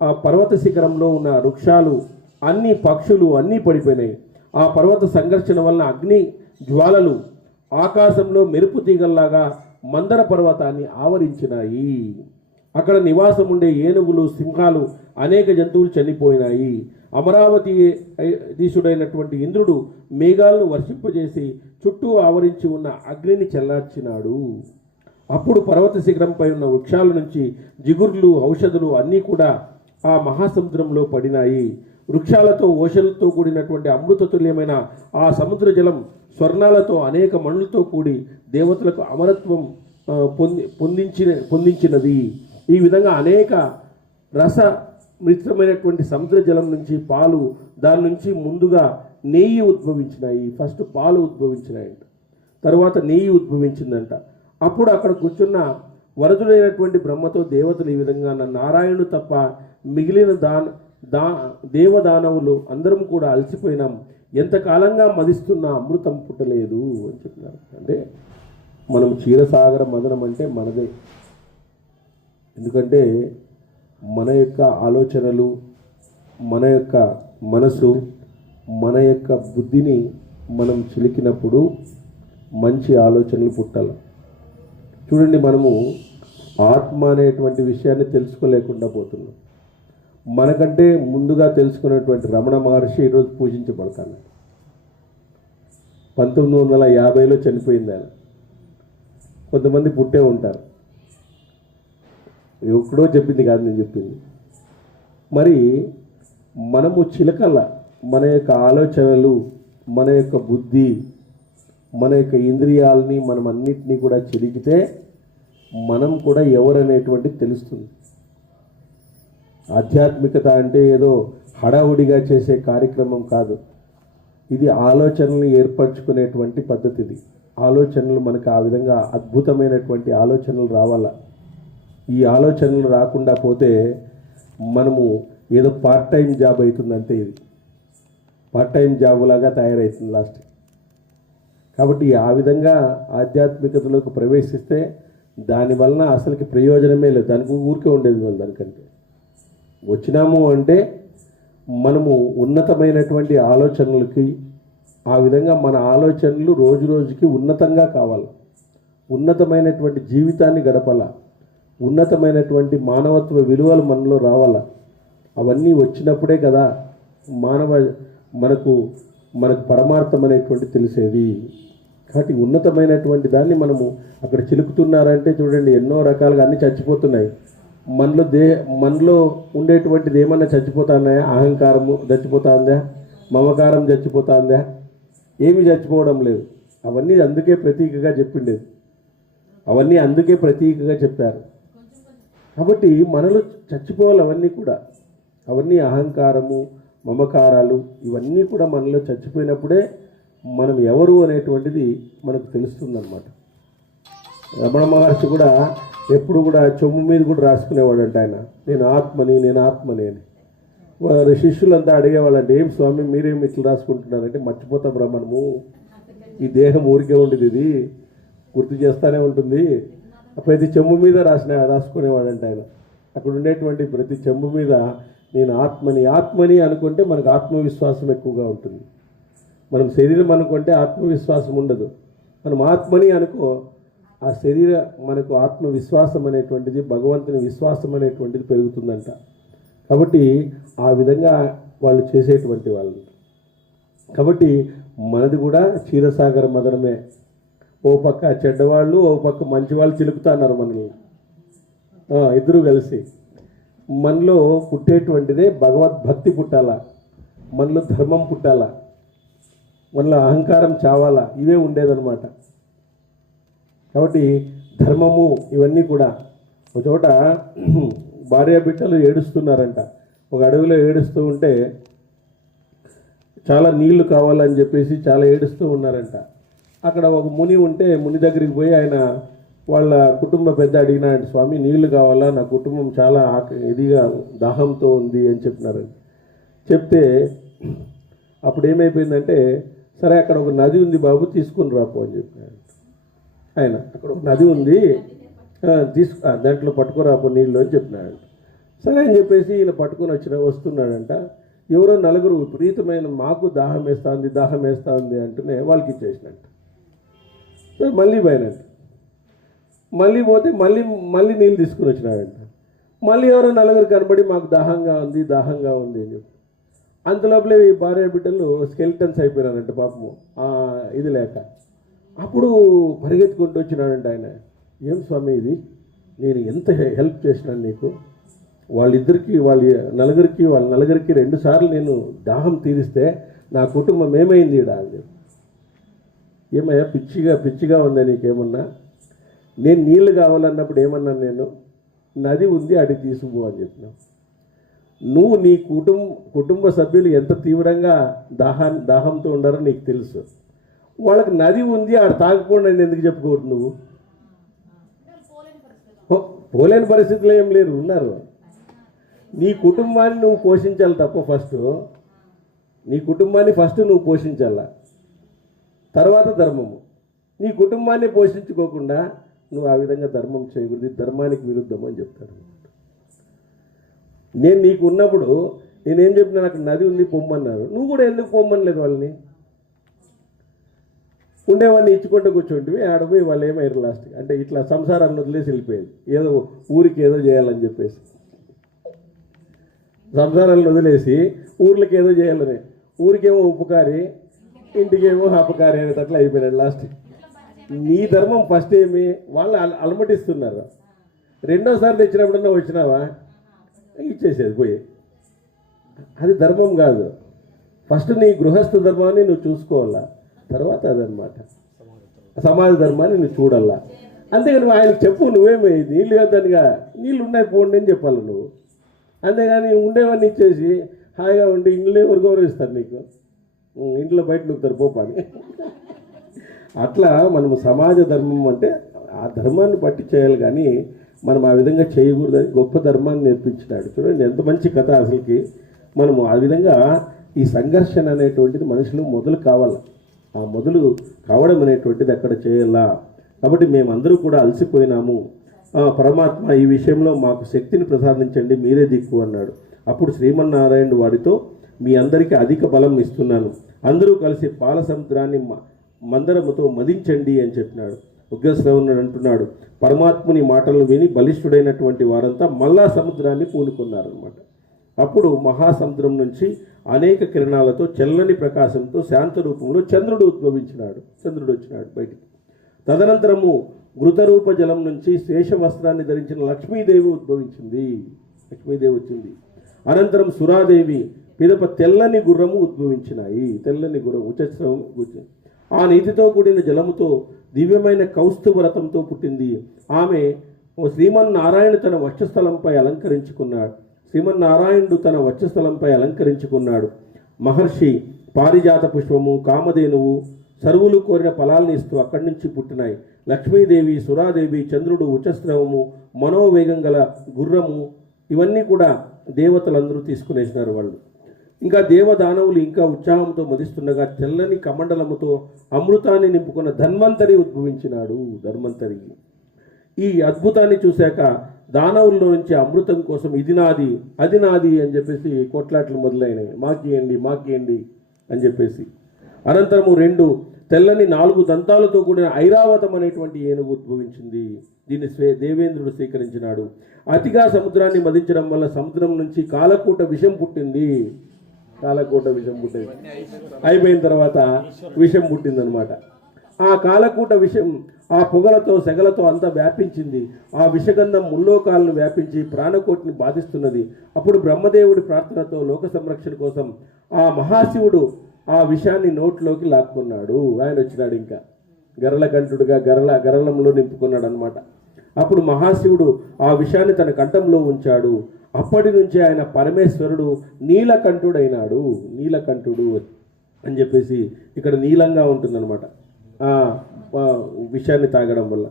ఆ పర్వత శిఖరంలో ఉన్న వృక్షాలు అన్ని పక్షులు అన్నీ పడిపోయినాయి. ఆ పర్వత సంఘర్షణ వలన అగ్ని జ్వాలలు ఆకాశంలో మెరుపు తీగల్లాగా మందర పర్వతాన్ని ఆవరించినాయి. అక్కడ నివాసం ఉండే ఏనుగులు, సింహాలు, అనేక జంతువులు చనిపోయినాయి. అమరావతి దీశుడైనటువంటి ఇంద్రుడు మేఘాలను వర్షింపజేసి చుట్టూ ఆవరించి ఉన్న అగ్నిని చల్లార్చినాడు. అప్పుడు పర్వత శిఖరంపై ఉన్న వృక్షాల నుంచి జిగుర్లు, ఔషధులు అన్నీ కూడా ఆ మహాసముద్రంలో పడినాయి. వృక్షాలతో, ఓషలతో కూడినటువంటి అమృతతుల్యమైన ఆ సముద్ర జలం స్వర్ణాలతో, అనేక మణులతో కూడి దేవతలకు అమరత్వం పొందించినది. ఈ విధంగా అనేక రస మిశ్రమైనటువంటి సముద్ర జలం నుంచి పాలు, దాని నుంచి ముందుగా నెయ్యి ఉద్భవించినాయి. ఫస్ట్ పాలు ఉద్భవించినాయంట, తర్వాత నెయ్యి ఉద్భవించిందంట. అప్పుడు అక్కడ కూర్చున్న వరదుడైనటువంటి బ్రహ్మతో దేవతలు ఈ విధంగా నారాయణుడు తప్ప మిగిలిన దేవదానవులు అందరం కూడా అలసిపోయినాం, ఎంతకాలంగా మదిస్తున్న అమృతం పుట్టలేదు అని చెప్పినారు. అంటే మనం క్షీరసాగర మదనం అంటే మనదే. ఎందుకంటే మన యొక్క ఆలోచనలు, మన యొక్క మనసు, మన యొక్క బుద్ధిని మనం చిలికినప్పుడు మంచి ఆలోచనలు పుట్టాలి. చూడండి, మనము ఆత్మ అనేటువంటి విషయాన్ని తెలుసుకోలేకుండా పోతున్నాం. మనకంటే ముందుగా తెలుసుకున్నటువంటి రమణ మహర్షి ఈరోజు పూజించబడతాను. 1950లో చనిపోయింది ఆయన. కొంతమంది పుట్టే ఉంటారు, ఎక్కడో చెప్పింది కాదు నేను చెప్పింది. మరి మనము చిలకల మన యొక్క ఆలోచనలు, మన యొక్క బుద్ధి, మన యొక్క ఇంద్రియాలని మనం అన్నిటినీ కూడా చిలికితే మనం కూడా ఎవరనేటువంటిది తెలుస్తుంది. ఆధ్యాత్మికత అంటే ఏదో హడావుడిగా చేసే కార్యక్రమం కాదు. ఇది ఆలోచనలు ఏర్పరచుకునేటువంటి పద్ధతి. ఇది ఆలోచనలు మనకు ఆ విధంగా అద్భుతమైనటువంటి ఆలోచనలు రావాల. ఈ ఆలోచనలు రాకుండా పోతే మనము ఏదో పార్ట్ టైం జాబ్ అవుతుందంటే ఇది పార్ట్ టైం జాబ్ లాగా తయారవుతుంది లాస్ట్. కాబట్టి ఆ విధంగా ఆధ్యాత్మికతలోకి ప్రవేశిస్తే దానివలన అసలుకి ప్రయోజనమే లేదు. దానికి ఊరికే ఉండేది వాళ్ళు. దానికంటే వచ్చినాము అంటే మనము ఉన్నతమైనటువంటి ఆలోచనలకి, ఆ విధంగా మన ఆలోచనలు రోజు రోజుకి ఉన్నతంగా కావాలి. ఉన్నతమైనటువంటి జీవితాన్ని గడపాల. ఉన్నతమైనటువంటి మానవత్వ విలువలు మనలో రావాల. అవన్నీ వచ్చినప్పుడే కదా మనకు పరమార్థం అనేటువంటి తెలిసేది. కాబట్టి ఉన్నతమైనటువంటి దాన్ని మనము అక్కడ చిలుకుతున్నారంటే చూడండి, ఎన్నో రకాలుగా అన్నీ చచ్చిపోతున్నాయి. మనలో ఉండేటువంటిది ఏమన్నా చచ్చిపోతున్నాయా? అహంకారము చచ్చిపోతుందా? మమకారం చచ్చిపోతుందా? ఏమి చచ్చిపోవడం లేదు. అవన్నీ అందుకే ప్రతీకగా చెప్పిండేది. అవన్నీ అందుకే ప్రతీకగా చెప్పారు. కాబట్టి మనలో చచ్చిపోవాలి అవన్నీ కూడా. అవన్నీ అహంకారము, మమకారాలు ఇవన్నీ కూడా మనలో చచ్చిపోయినప్పుడే మనం ఎవరు అనేటువంటిది మనకు తెలుస్తుందన్నమాట. రమణ మహర్షి కూడా ఎప్పుడు కూడా చెమ్ము మీద కూడా రాసుకునేవాడంట ఆయన, నేను ఆత్మని అని. వారి శిష్యులంతా అడిగేవాళ్ళంటే, ఏం స్వామి మీరేమి ఇట్లా రాసుకుంటున్నారంటే, మర్చిపోతాం రా మనము, ఈ దేహం ఊరికే ఉండేది, ఇది గుర్తు చేస్తూనే ఉంటుంది. ప్రతి చెంబు మీద రాసుకునేవాడంట ఆయన. అక్కడ ఉండేటువంటి ప్రతి చెంబు మీద నేను ఆత్మని అనుకుంటే మనకు ఆత్మవిశ్వాసం ఎక్కువగా ఉంటుంది. మనం శరీరం అనుకుంటే ఆత్మవిశ్వాసం ఉండదు. మనం ఆత్మని అనుకో, ఆ మనకు ఆత్మవిశ్వాసం అనేటువంటిది, భగవంతుని విశ్వాసం అనేటువంటిది పెరుగుతుందంట. కాబట్టి ఆ విధంగా వాళ్ళు చేసేటువంటి వాళ్ళు. కాబట్టి మనది కూడా క్షీరసాగర మదనమే. ఓ పక్క చెడ్డవాళ్ళు, ఓ పక్క మంచి వాళ్ళు చిలుకుతున్నారు మనల్ని, ఇద్దరు కలిసి. మనలో పుట్టేటువంటిదే భగవద్భక్తి పుట్టాలా, మనలో ధర్మం పుట్టాలా, మనలో అహంకారం చావాలా, ఇవే ఉండేదన్నమాట. కాబట్టి ధర్మము ఇవన్నీ కూడా ఒక చోట భార్య బిడ్డలు ఏడుస్తున్నారంట. ఒక అడవిలో ఏడుస్తూ ఉంటే చాలా నీళ్లు కావాలని చెప్పేసి చాలా ఏడుస్తూ ఉన్నారంట. అక్కడ ఒక ముని ఉంటే ముని దగ్గరికి పోయి ఆయన వాళ్ళ కుటుంబ పెద్ద అడిగినాడు, స్వామి నీళ్లు కావాలా, నా కుటుంబం చాలా ఇదిగా దాహంతో ఉంది అని చెప్పినారండి. చెప్తే అప్పుడు ఏమైపోయిందంటే, సరే అక్కడ ఒక నది ఉంది బాబు, తీసుకుని రాపో అని చెప్పినాడు ఆయన. అక్కడ ఒక నది ఉంది, దాంట్లో పట్టుకురాపో నీళ్ళు అని చెప్పినాడు. సరే అని చెప్పేసి ఈయన పట్టుకొని వస్తున్నాడంట. ఎవరో నలుగురు విపరీతమైన మాకు దాహం వేస్తుంది అంటూనే వాళ్ళకి ఇచ్చేసినట్టు. సరే మళ్ళీ పోయినట్టు, మళ్ళీ పోతే మళ్ళీ నీళ్ళు తీసుకుని వచ్చినాడంట. మళ్ళీ ఎవరో నలుగురు కనబడి మాకు దాహంగా ఉంది అని చెప్పి, అంతలోపలే ఈ భార్య బిడ్డలు స్కెల్టన్స్ అయిపోయినారంట పాపము ఇది లేక. అప్పుడు పరిగెత్తుకుంటూ వచ్చినాడంట ఆయన. ఏం స్వామి ఇది, నేను ఎంత హెల్ప్ చేసినాను నీకు, వాళ్ళ నలుగురికి 2 సార్లు నేను దాహం తీరిస్తే నా కుటుంబం ఏమైంది ఇడా అని. ఏమయ్యా పిచ్చిగా ఉందా నీకేమన్నా, నేను నీళ్ళు కావాలన్నప్పుడు ఏమన్నాను, నేను నది ఉంది అడిగి తీసుకుపో అని చెప్పినా. నువ్వు నీ కుటుంబ సభ్యులు ఎంత తీవ్రంగా దాహంతో ఉండారో నీకు తెలుసు. వాళ్ళకి నది ఉంది ఆడ తాగకుండా ఎందుకు చెప్పుకోవద్దు నువ్వు? పోలేని పరిస్థితులు ఏం లేరు, ఉన్నారు. నీ కుటుంబాన్ని నువ్వు పోషించాలి తప్ప నీ కుటుంబాన్ని ఫస్ట్ నువ్వు పోషించాలా, తర్వాత ధర్మము. నీ కుటుంబాన్ని పోషించుకోకుండా నువ్వు ఆ విధంగా ధర్మం చేయకూడదు, ధర్మానికి విరుద్ధం అని చెప్తాడు. నేను నీకు ఉన్నప్పుడు నేనేం చెప్పినా, నాకు నది ఉంది పొమ్మన్నారు, నువ్వు కూడా ఎందుకు పొమ్మనలేదు వాళ్ళని? ఉండేవాడిని ఇచ్చుకుంటూ కూర్చుంటివి, ఆడపోయి వాళ్ళు ఏమయ్యారు లాస్ట్ అంటే ఇట్లా సంసారాన్ని వదిలేసి వెళ్ళిపోయేది, ఏదో ఊరికి ఏదో చేయాలని చెప్పేసి. సంసారాలను వదిలేసి ఊర్లకి ఏదో చేయాలని, ఊరికేమో ఉపకారి ఇంటికేమో అపకారి అనేటట్లు అయిపోయినాడు లాస్ట్. నీ ధర్మం ఫస్ట్ ఏమి, వాళ్ళు అలమటిస్తున్నారు. రెండోసారి తెచ్చినప్పుడన్నా వచ్చినావా ఇచ్చేసేది పోయి, అది ధర్మం కాదు. ఫస్ట్ నీ గృహస్థ ధర్మాన్ని నువ్వు చూసుకోవాలా, తర్వాత అదనమాట సమాజ ధర్మాన్ని నువ్వు చూడాలా. అంతేగాని ఆయనకు చెప్పు, నువ్వేమి నీళ్ళు కాదనిగా నీళ్ళు ఉన్నాయి పోండి అని చెప్పాలి నువ్వు. అంతేగాని ఉండేవన్నీ ఇచ్చేసి హాయిగా ఉండి ఇంట్లో ఎవరు గౌరవిస్తారు నీకు, ఇంట్లో బయట నొక్కుతారు పోపాని. అట్లా మనము సమాజ ధర్మం అంటే ఆ ధర్మాన్ని బట్టి చేయాలి, కానీ మనం ఆ విధంగా చేయకూడదని గొప్ప ధర్మాన్ని నేర్పించినాడు. చూడండి ఎంత మంచి కథ అసలుకి. మనము ఆ విధంగా ఈ సంఘర్షణ అనేటువంటిది మనుషులు మొదలు కావాలి, ఆ మొదలు కావడం అనేటువంటిది అక్కడ చేయాలా. కాబట్టి మేమందరూ కూడా అలసిపోయినాము, పరమాత్మ ఈ విషయంలో మాకు శక్తిని ప్రసాదించండి, మీరే దిక్కు అన్నాడు. అప్పుడు శ్రీమన్నారాయణుడు వాడితో, మీ అందరికీ అధిక బలం ఇస్తున్నాను, అందరూ కలిసి పాల సముద్రాన్ని మందరముతో మదించండి అని చెప్పినాడు. ఉగ్రశ్రవణుడు అంటున్నాడు, పరమాత్ముని మాటలను విని బలిష్ఠుడైనటువంటి వారంతా మళ్ళా సముద్రాన్ని పూనుకున్నారనమాట. అప్పుడు మహాసముద్రం నుంచి అనేక కిరణాలతో చల్లని ప్రకాశంతో శాంత రూపంలో చంద్రుడు వచ్చినాడు బయటికి. తదనంతరము ఘృతరూప జలం నుంచి శేష వస్త్రాన్ని ధరించిన లక్ష్మీదేవి వచ్చింది. అనంతరం సురాదేవి, పిదప తెల్లని గుర్రము ఉద్భవించినాయి. తెల్లని గుర్రం ఉచస్రం. ఆ నీతితో కూడిన జలముతో దివ్యమైన కౌస్తుభ రథంతో పుట్టింది. ఆమె శ్రీమన్నారాయణుడు తన వక్షస్థలంపై అలంకరించుకున్నాడు. మహర్షి పారిజాత పుష్పము, కామధేనువు, సర్వులు కోరిన ఫలాల్ని ఇస్తూ అక్కడి నుంచి పుట్టినాయి. లక్ష్మీదేవి, సురాదేవి, చంద్రుడు, ఉచస్రవము, మనోవేగం గల గుర్రము, ఇవన్నీ కూడా దేవతలందరూ తీసుకునేసినారు వాళ్ళు. ఇంకా దేవదానవులు ఇంకా ఉత్సాహంతో మదిస్తుండగా తెల్లని కమండలముతో అమృతాన్ని నింపుకున్న ధన్వంతరి ఉద్భవించినాడు. ఈ అద్భుతాన్ని చూశాక దానవుల్లో నుంచి అమృతం కోసం ఇది నాది అది నాది అని చెప్పేసి కొట్లాట్లు మొదలైనవి. మాకియండి అని చెప్పేసి. అనంతరము 2 తెల్లని 4 దంతాలతో కూడిన ఐరావతం అనేటువంటి ఏనుగు ఉద్భవించింది. దీన్ని దేవేంద్రుడు స్వీకరించినాడు. అతిగా సముద్రాన్ని మదించడం వల్ల సముద్రం నుంచి కాలకూట విషం పుట్టింది. అయిపోయిన తర్వాత విషం పుట్టిందనమాట. ఆ కాలకూట విషం ఆ పొగలతో సెగలతో అంతా వ్యాపించింది. ఆ విషగంధం ముల్లోకాలను వ్యాపించి ప్రాణకోటిని బాధిస్తున్నది. అప్పుడు బ్రహ్మదేవుడి ప్రార్థనతో లోక సంరక్షణ కోసం ఆ మహాశివుడు ఆ విషాన్ని నోట్లోకి లాక్కున్నాడు. ఆయన వచ్చినాడు, ఇంకా గరళకంఠుడుగా గరళంలో నింపుకున్నాడు అనమాట. అప్పుడు మహాశివుడు ఆ విషయాన్ని తన కంఠంలో ఉంచాడు. అప్పటి నుంచి ఆయన పరమేశ్వరుడు నీలకంఠుడైనాడు. నీలకంఠుడు అని చెప్పేసి ఇక్కడ నీలంగా ఉంటుందన్నమాట ఆ విషయాన్ని తాగడం వల్ల.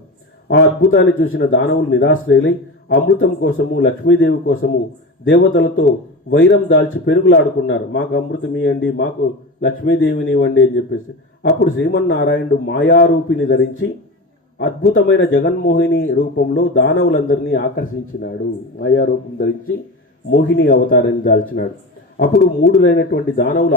ఆ అద్భుతాన్ని చూసిన దానవులు నిరాశ్రయులై అమృతం కోసము లక్ష్మీదేవి కోసము దేవతలతో వైరం దాల్చి పెరుగులాడుకున్నారు. మాకు అమృతం ఇవ్వండి, మాకు లక్ష్మీదేవిని ఇవ్వండి అని చెప్పేసి. అప్పుడు శ్రీమన్నారాయణుడు మాయారూపిని ధరించి అద్భుతమైన జగన్మోహిని రూపంలో దానవులందరినీ ఆకర్షించినాడు. మాయారూపం ధరించి మోహిని అవతారాన్ని దాల్చినాడు. అప్పుడు మూడులైనటువంటి దానవులు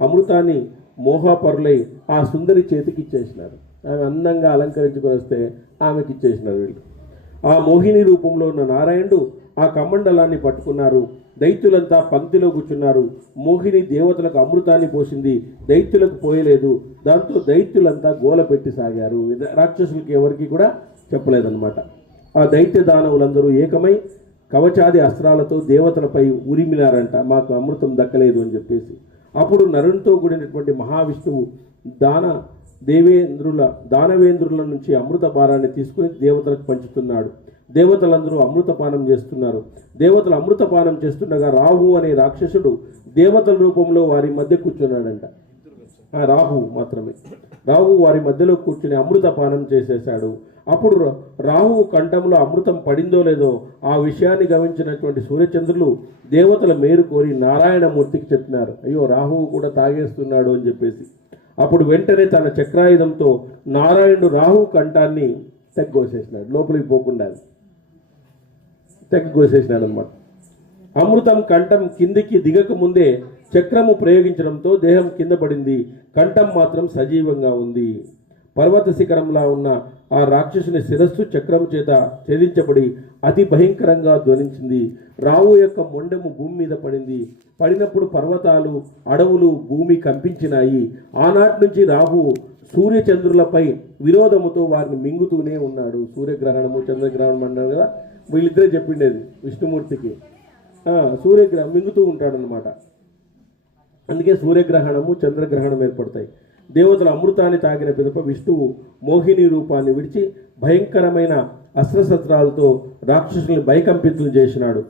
అమృతాన్ని మోహపరులై ఆ సుందరి చేతికి ఇచ్చేసినారు. ఆమె అందంగా అలంకరించుకొని వస్తే ఆమెకి ఇచ్చేసినారు వీళ్ళు. ఆ మోహిని రూపంలో ఉన్న నారాయణుడు ఆ కమండలాన్ని పట్టుకున్నారు. దైత్యులంతా పంక్తిలో కూర్చున్నారు. మోహిని దేవతలకు అమృతాన్ని పోసింది, దైత్యులకు పోయలేదు. దాంతో దైత్యులంతా గోల పెట్టి సాగారు. రాక్షసులకి ఎవరికి కూడా చెప్పలేదన్నమాట. ఆ దైత్య దానవులందరూ ఏకమై కవచాది అస్త్రాలతో దేవతలపై ఉరిమినారంట, మాకు అమృతం దక్కలేదు అని చెప్పేసి. అప్పుడు నరునితో కూడినటువంటి మహావిష్ణువు దానవేంద్రుల నుంచి అమృత భారాన్ని తీసుకుని దేవతలకు పంచుతున్నాడు. దేవతలందరూ అమృతపానం చేస్తున్నారు. దేవతలు అమృతపానం చేస్తుండగా రాహు అనే రాక్షసుడు దేవతల రూపంలో వారి మధ్య కూర్చున్నాడంట. రాహు మాత్రమే. రాహు వారి మధ్యలో కూర్చుని అమృతపానం చేసేశాడు. అప్పుడు రాహు కంఠంలో అమృతం పడిందో లేదో ఆ విషయాన్ని గమనించినటువంటి సూర్యచంద్రులు దేవతల మేరు కోరి నారాయణమూర్తికి చెప్పినారు, అయ్యో రాహువు కూడా తాగేస్తున్నాడు అని చెప్పేసి. అప్పుడు వెంటనే తన చక్రాయుధంతో నారాయణుడు రాహు కంఠాన్ని తెగ్గోసేసినాడు, లోపలికి పోకుండా తెగ్గోసేసినాడు అన్నమాట. అమృతం కంఠం కిందికి దిగక ముందే చక్రము ప్రయోగించడంతో దేహం కింద పడింది, కంఠం మాత్రం సజీవంగా ఉంది. పర్వత శిఖరంలా ఉన్న ఆ రాక్షసుని శిరస్సు చక్రం చేత ఛేదించబడి అతి భయంకరంగా ధ్వనించింది. రావు యొక్క మొండెము భూమి మీద పడింది. పడినప్పుడు పర్వతాలు, అడవులు, భూమి కంపించినాయి. ఆనాటి నుంచి రాహు సూర్యచంద్రులపై విరోధముతో వారిని మింగుతూనే ఉన్నాడు. సూర్యగ్రహణము చంద్రగ్రహణం అన్నారు కదా, వీళ్ళిద్దరే చెప్పిండేది విష్ణుమూర్తికి. సూర్యగ్రహణం మింగుతూ ఉంటాడనమాట. అందుకే సూర్యగ్రహణము చంద్రగ్రహణం ఏర్పడతాయి. దేవతల అమృతాన్ని తాగిన పిదప విష్ణువు మోహిని రూపాన్ని విడిచి భయంకరమైన అస్త్రశస్త్రాలతో రాక్షసుల్ని భయకంపితులు చేసినాడు.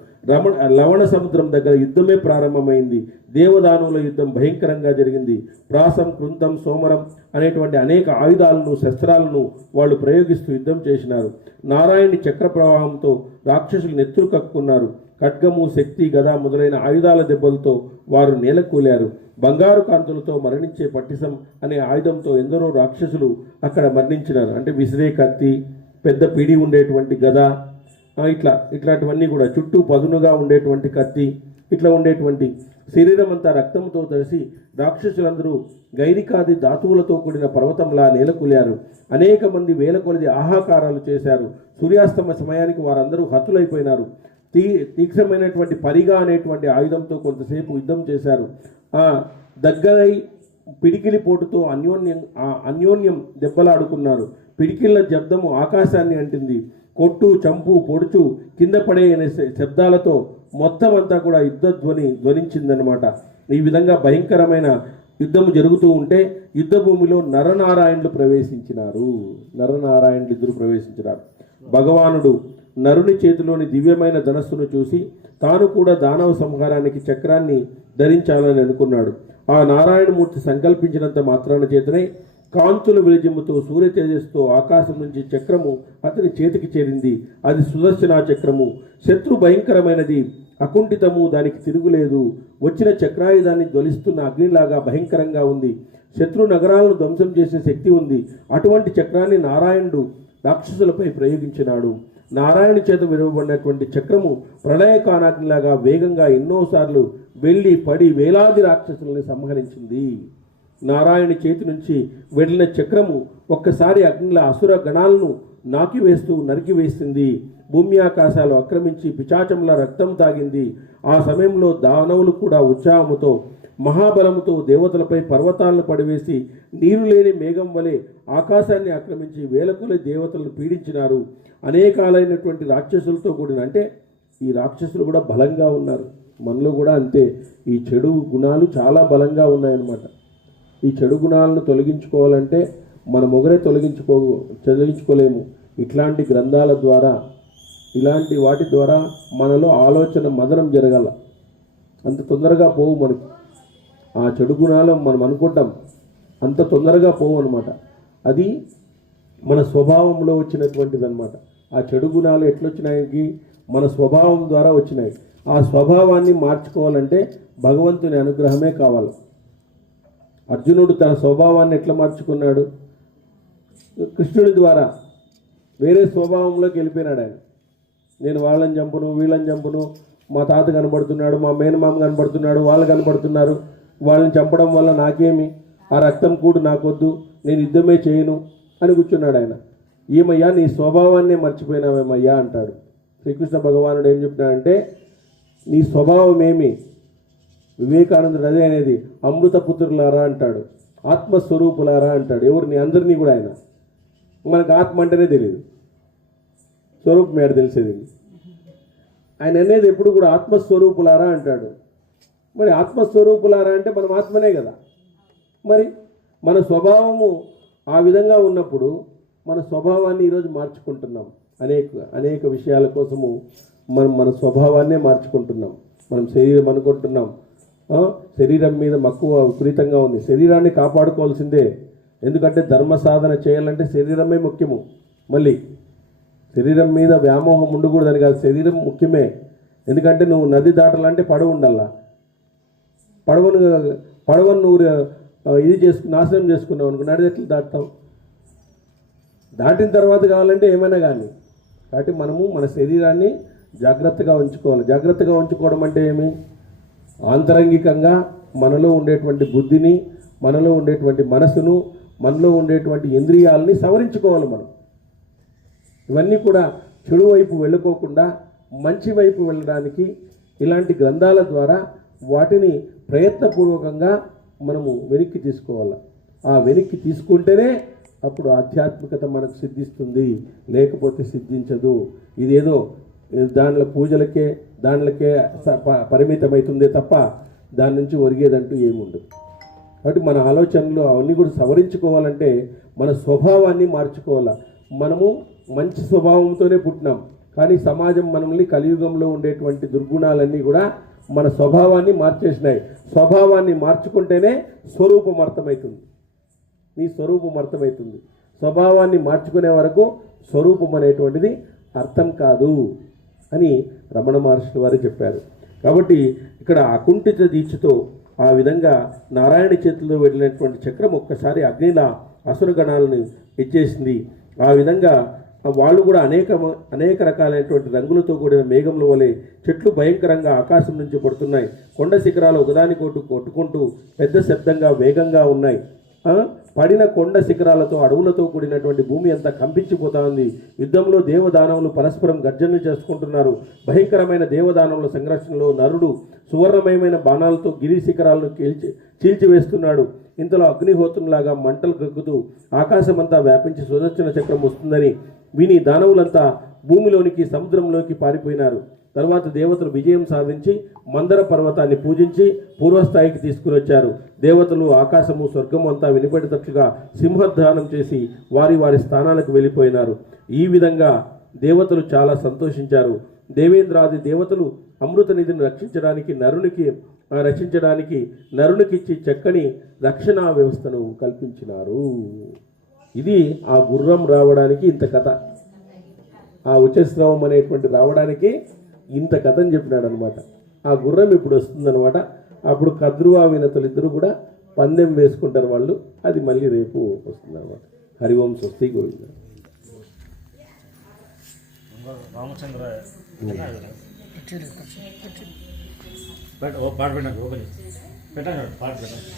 లవణ సముద్రం దగ్గర యుద్ధమే ప్రారంభమైంది. దేవదానుల యుద్ధం భయంకరంగా జరిగింది. ప్రాసం, కృంతం, సోమరం అనేటువంటి అనేక ఆయుధాలను, శస్త్రాలను వాళ్ళు ప్రయోగిస్తూ యుద్ధం చేసినారు. నారాయణి చక్ర ప్రవాహంతో రాక్షసులు నెత్తురు కక్కున్నారు. ఖడ్గము, శక్తి, గద మొదలైన ఆయుధాల దెబ్బలతో వారు నేలకూలారు. బంగారు కాంతులతో మరణించే పట్టిసం అనే ఆయుధంతో ఎందరో రాక్షసులు అక్కడ మరణించినారు. అంటే విసిరే కత్తి, పెద్ద పిడి ఉండేటువంటి గద, ఇట్లాంటివన్నీ కూడా, చుట్టూ పదునుగా ఉండేటువంటి కత్తి, ఇట్లా ఉండేటువంటి శరీరం అంతా రక్తంతో తడిసి రాక్షసులందరూ గైరికాది ధాతువులతో కూడిన పర్వతంలా నేలకూలారు. అనేక మంది వేల కొలది ఆహాకారాలు చేశారు. సూర్యాస్తమ సమయానికి వారందరూ హతులైపోయినారు. తీక్షణమైనటువంటి పరిగా అనేటువంటి ఆయుధంతో కొంతసేపు యుద్ధం చేశారు. దగ్గరై పిడికిలి పోటుతో అన్యోన్యం దెబ్బలాడుకున్నారు. పిడికిళ్ళ శబ్దము ఆకాశాన్ని అంటింది. కొట్టు, చంపు, పొడుచు, కింద పడే అనే శబ్దాలతో మొత్తం అంతా కూడా ధ్వనించిందనమాట. ఈ విధంగా భయంకరమైన యుద్ధము జరుగుతూ ఉంటే యుద్ధ భూమిలో నరనారాయణులు ప్రవేశించినారు. నరనారాయణులు ఇద్దరు ప్రవేశించినారు. భగవానుడు నరుని చేతిలోని దివ్యమైన ధనస్సును చూసి తాను కూడా దానవ సంహారానికి చక్రాన్ని ధరించాలని అనుకున్నాడు. ఆ నారాయణమూర్తి సంకల్పించినంత మాత్రాన చేతనే కాంతుల విరజిమ్ముతో సూర్య తేజస్తో ఆకాశం నుంచి చక్రము అతని చేతికి చేరింది. అది సుదర్శన చక్రము. శత్రు భయంకరమైనది, అకుంఠితము, దానికి తిరుగులేదు. వచ్చిన చక్రాయుధాన్ని జ్వలిస్తున్న అగ్నిలాగా భయంకరంగా ఉంది. శత్రు నగరాలను ధ్వంసం చేసే శక్తి ఉంది. అటువంటి చక్రాన్ని నారాయణుడు రాక్షసులపై ప్రయోగించినాడు. నారాయణ చేత విరవబడినటువంటి చక్రము ప్రళయకానాగ్నిలాగా వేగంగా ఎన్నోసార్లు వెళ్ళి పడి వేలాది రాక్షసుల్ని సంహరించింది. నారాయణ చేతి నుంచి వెళ్ళిన చక్రము ఒక్కసారి అగ్నిల అసుర గణాలను నరికివేసింది. భూమి ఆకాశాలు ఆక్రమించి పిచాచంలా రక్తం తాగింది. ఆ సమయంలో దానవులు కూడా ఉత్సాహముతో మహాబలముతో దేవతలపై పర్వతాలను పడివేసి నీరు లేని మేఘం వలె ఆకాశాన్ని ఆక్రమించి వేలకుల దేవతలను పీడించినారు. అనేకాలైనటువంటి రాక్షసులతో కూడిన, అంటే ఈ రాక్షసులు కూడా బలంగా ఉన్నారు, మనలో కూడా అంతే. ఈ చెడు గుణాలు చాలా ఉన్నాయన్నమాట. ఈ చెడు గుణాలను తొలగించుకోవాలంటే మన మొగరే తొలగించుకోలేము. ఇట్లాంటి గ్రంథాల ద్వారా, ఇలాంటి వాటి ద్వారా మనలో ఆలోచన మదనం జరగాల. అంత తొందరగా పోవు మనకి ఆ చెడు గుణాలు. మనం అనుకుంటాం అంత తొందరగా పోవు అనమాట. అది మన స్వభావంలో వచ్చినటువంటిది అనమాట. ఆ చెడు గుణాలు ఎట్లొచ్చినాయి? మన స్వభావం ద్వారా వచ్చినాయి. ఆ స్వభావాన్ని మార్చుకోవాలంటే భగవంతుని అనుగ్రహమే కావాలి. అర్జునుడు తన స్వభావాన్ని ఎట్లా మార్చుకున్నాడు? కృష్ణుడి ద్వారా వేరే స్వభావంలోకి వెళ్ళిపోయినాడు ఆయన. నేను వాళ్ళని చంపును, వీళ్ళని చంపును, మా తాత కనబడుతున్నాడు, మా మేనమామ కనబడుతున్నాడు, వాళ్ళు కనబడుతున్నారు, వాళ్ళని చంపడం వల్ల నాకేమి, ఆ రక్తం కూడు నాకొద్దు, నేను యుద్ధమే చేయను అని కూర్చున్నాడు ఆయన. ఏమయ్యా నీ స్వభావాన్నే మర్చిపోయినావేమయ్యా అంటాడు. శ్రీకృష్ణ భగవానుడు ఏం చెప్తున్నాడంటే, నీ స్వభావం ఏమి? వివేకానందుడు అదే అనేది, అమృతపుత్రులారా అంటాడు, ఆత్మస్వరూపులారా అంటాడు. ఎవరిని? అందరినీ కూడా. ఆయన మనకు ఆత్మ అంటేనే తెలియదు, స్వరూపం ఏడు తెలిసేది. ఆయన అనేది ఎప్పుడు కూడా ఆత్మస్వరూపులారా అంటాడు. మరి ఆత్మస్వరూపులారా అంటే మనం ఆత్మనే కదా. మరి మన స్వభావము ఆ విధంగా ఉన్నప్పుడు మన స్వభావాన్ని ఈరోజు మార్చుకుంటున్నాం. అనేక విషయాల కోసము మన స్వభావాన్నే మార్చుకుంటున్నాం. మనం శరీరం అనుకుంటున్నాం, శరీరం మీద మక్కువ విపరీతంగా ఉంది. శరీరాన్ని కాపాడుకోవాల్సిందే. ఎందుకంటే ధర్మ సాధన చేయాలంటే శరీరమే ముఖ్యము. మళ్ళీ శరీరం మీద వ్యామోహం ఉండకూడదని కాదు, శరీరం ముఖ్యమే. ఎందుకంటే నువ్వు నది దాటాలంటే పడవ ఉండాలా. పడవను నువ్వు నాశనం చేసుకున్నావు అనుకో, నది ఎట్లా దాటుతావు? దాటిన తర్వాత కావాలంటే ఏమైనా కానీ. కాబట్టి మనము మన శరీరాన్ని జాగ్రత్తగా ఉంచుకోవాలి. జాగ్రత్తగా ఉంచుకోవడం అంటే ఏమి? ఆంతరంగికంగా మనలో ఉండేటువంటి బుద్ధిని, మనలో ఉండేటువంటి మనసును, మనలో ఉండేటువంటి ఇంద్రియాలని సవరించుకోవాలి మనం. ఇవన్నీ కూడా చెడు వైపు వెళ్ళకోకుండా మంచి వైపు వెళ్ళడానికి ఇలాంటి గ్రంథాల ద్వారా వాటిని ప్రయత్నపూర్వకంగా మనము వెనక్కి తీసుకోవాలి. ఆ వెనక్కి తీసుకుంటేనే అప్పుడు ఆధ్యాత్మికత మనకు సిద్ధిస్తుంది, లేకపోతే సిద్ధించదు. ఇదేదో పూజలకే దానిలకే పరిమితమవుతుందే తప్ప దాని నుంచి ఒరిగేదంటూ ఏముండదు. కాబట్టి మన ఆలోచనలు అవన్నీ కూడా సవరించుకోవాలంటే మన స్వభావాన్ని మార్చుకోవాలి. మనము మంచి స్వభావంతోనే పుట్టినాం, కానీ సమాజం మనల్ని కలియుగంలో ఉండేటువంటి దుర్గుణాలన్నీ కూడా మన స్వభావాన్ని మార్చేసినాయి. స్వభావాన్ని మార్చుకుంటేనే స్వరూపం అర్థమవుతుంది. నీ స్వరూపం అర్థమవుతుంది. స్వభావాన్ని మార్చుకునే వరకు స్వరూపం అనేటువంటిది అర్థం కాదు అని రమణ మహర్షి వారు చెప్పారు. కాబట్టి ఇక్కడ అకుంఠిత దీక్షతో ఆ విధంగా నారాయణ చేతిలో వెళ్ళినటువంటి చక్రం ఒక్కసారి అగ్నిలా అసురగణాలను ఇచ్చేసింది. ఆ విధంగా వాళ్ళు కూడా అనేక రకాలైనటువంటి రంగులతో కూడిన మేఘముల వలె చెట్లు భయంకరంగా ఆకాశం నుంచి పడుతున్నాయి. కొండ శిఖరాలు ఒకదానికొట్టు కొట్టుకుంటూ పెద్ద శబ్దంగా వేగంగా ఉన్నాయి. పడిన కొండ శిఖరాలతో అడవులతో కూడినటువంటి భూమి అంతా కంపించిపోతా ఉంది. యుద్ధంలో దేవదానవులు పరస్పరం గర్జనలు చేసుకుంటున్నారు. భయంకరమైన దేవదానవుల సంఘర్షణలో నరుడు సువర్ణమయమైన బాణాలతో గిరి శిఖరాలను చీల్చివేస్తున్నాడు. ఇంతలో అగ్నిహోత్రంలాగా మంటలు గక్కుతూ ఆకాశమంతా వ్యాపించి సుదర్శన చక్రం వస్తుందని విని దానవులంతా భూమిలోనికి సముద్రంలోకి పారిపోయినారు. తర్వాత దేవతలు విజయం సాధించి మందర పర్వతాన్ని పూజించి పూర్వస్థాయికి తీసుకుని వచ్చారు. దేవతలు ఆకాశము స్వర్గము అంతా వినిపడేటట్లుగా సింహధ్యానం చేసి వారి స్థానాలకు వెళ్ళిపోయినారు. ఈ విధంగా దేవతలు చాలా సంతోషించారు. దేవేంద్రాది దేవతలు అమృత నిధిని రక్షించడానికి నరునికిచ్చి చక్కని రక్షణ వ్యవస్థను కల్పించినారు. ఇది ఆ గుర్రం రావడానికి ఇంత కథ, ఆ ఉచ్చస్రవం అనేటువంటి రావడానికి ఇంత కథని చెప్పినాడు అనమాట. ఆ గుర్రం ఇప్పుడు వస్తుందన్నమాట. అప్పుడు కద్రువా వినతులు ఇద్దరు కూడా పందెం వేసుకుంటారు వాళ్ళు. అది మళ్ళీ రేపు వస్తుందన్నమాట. హరిఓం స్వస్తి గోవింద. రామచంద్ర పాట పెట్టండి, పాట పెట్టండి.